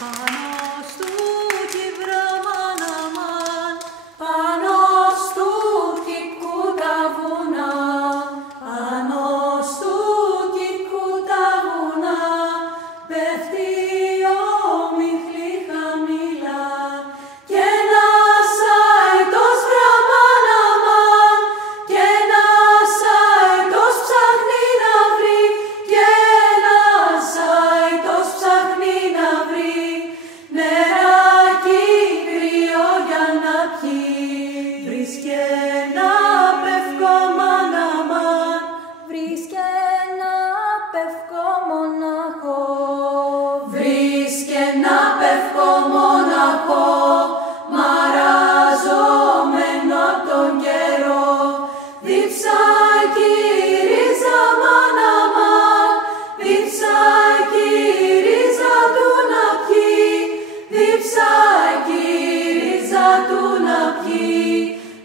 Πάνω στου κυβραμάν αμάν, πάνω στου κυκού τα βουνά, πάνω στου κυκού τα βουνά, πέφτει όμιχλη χαμηλά και ένας αετός βραμάν αμάν, και ένας αετός ψάχνει να βρει, και ένας αετός ψάχνει να βρει νεράκι κρύο για να πιει. Βρίσκε ένα πευκό αμάν αμάν, βρίσκε ένα πευκό μοναχό, βρίσκε ένα πευκό μοναχό, μαραζωμένο απ' τον καιρό. Διψάκι ρίζα αμάν αμάν, διψάκι ρίζα του να πιει, διψάκι ρίζα του να πιει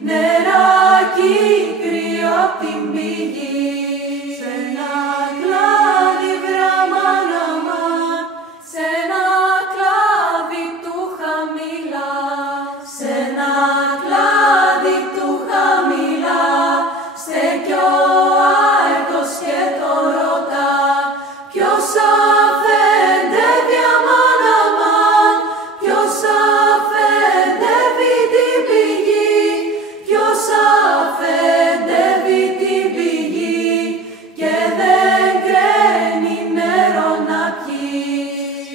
νεράκι κρύο απ' την πηγή. Σ' ένα κλάδι βραμάν αμάν, σ' ένα κλάδι του χαμηλά, σ' ένα κλάδι του χαμηλά, στέκει ο αετός και το ρωτά, ποιος αφεντεύει αμάν αμάν, ποιος αφεντεύει την πηγή, ποιος αφεντεύει την πηγή και δεν κραίνει νερό να πιει.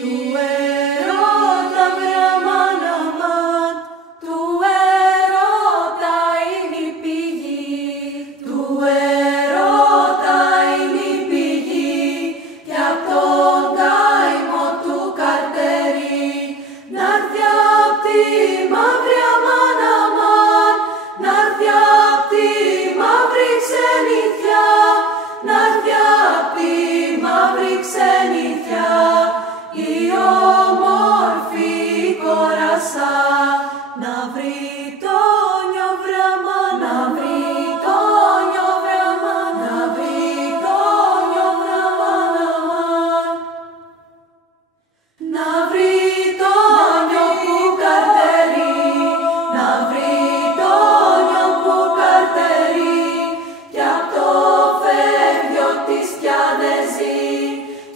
Του ερώτα βραμάν αμάν, του ερώτα είναι η πηγή, του ερώτα είναι η πηγή κι απ' τον καημό του καρτερί να'ρθεί απ' τη μαύρη αμάν αμάν, να'ρθεί απ' τη μαύρη ξενιθιά, να'ρθεί απ' τη μαύρη ξενιθιά η όμορφη κορασά, να βρει το νιό βραμάν, να βρει το νιό βραμάν, να βρει το νιό βραμάν αμάν, να βρει το νιό που καρτερεί, να βρει το νιό που καρτερεί κι απ' το φεύγιο της πια δεν ζει,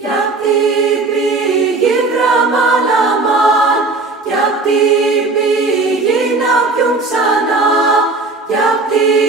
κι απ' την πηγή βραμάν αμάν, κι απ' την πηγή να πιούν ξανά, κι απ' την